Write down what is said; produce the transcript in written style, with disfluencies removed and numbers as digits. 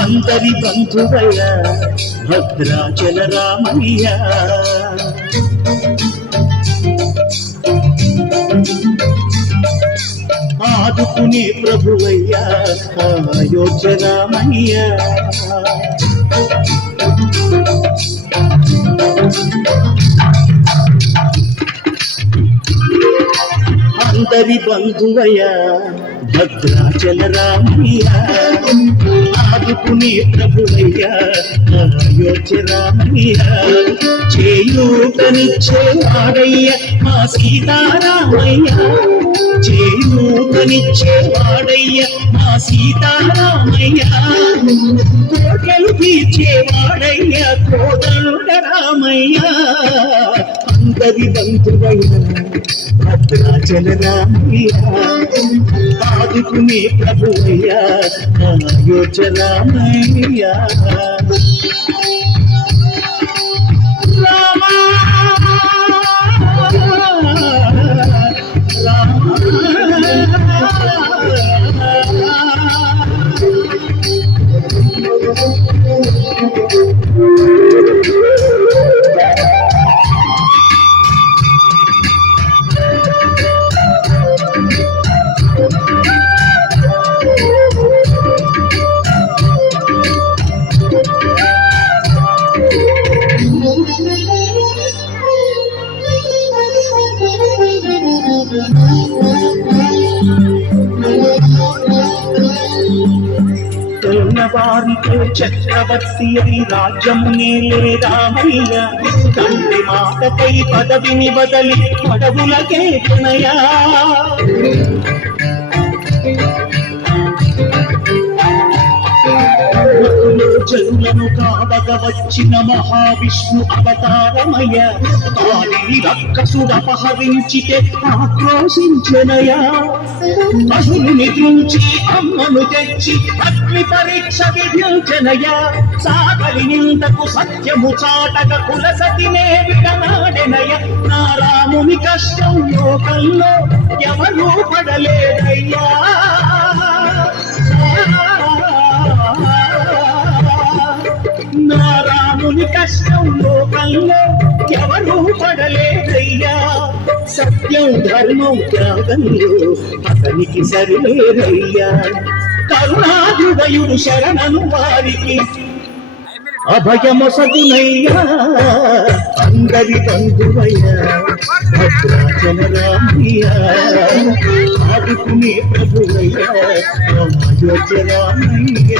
అందరి బంధువయ్య భద్రాచల రామయ్య, ఆదుకునే ప్రభువయ్య అయోధ్య రామయ్య. అందరి బంధువయ్య భద్రాచల రామయ్య, ఆదుకునే ప్రభువయ్య అయోధ్య రామయ్య. చేయూతనిచ్చే వాడయ్య మా సీతారామయ్య, చేయూతనిచ్చే వాడయ్య మా సీతారామయ్య. కోటలు తీర్చే వాడయ్య కోదండ రామయ్య. అందరి బంధువయ్య భద్రాచల రామయ్య, ఆదుకునే ప్రభువయ్య అయోధ్య రామయ్య. వారితో చక్రవర్తి అని రాజ్యము నేలే రామయ్య, తండ్రి మాటపై పదవిని బదలి పడవులకే కనయా. జనులను కావగ వచ్చిన మహావిష్ణు అవతారమయ్య, కాలిని రక్కసుడపహరించితే ఆక్రోశించనయా. అసురుని తుంచి అమ్మను తెచ్చి అగ్ని పరీక్ష విధించనయా. సాగలి నిందకు సత్యము చాటక కులసతినే విడనాడెనయ. నా రాముని కష్టం లోకంలో ఎవరూ పడలేదయ్యా. నా రాముని కష్టం లోకంలో ఎవరూ పడలేదయ్యా. సత్యం ధర్మం త్యాగంలో అతనికి సరిలేరయ్యా. కరుణాహృదయుడు శరణను వారికి అభయమొసగునయ్యా. అందరి బంధువయ్య భద్రాచల రామయ్య, ఆదుకునే ప్రభువయ్య అయోధ్య రామయ్య.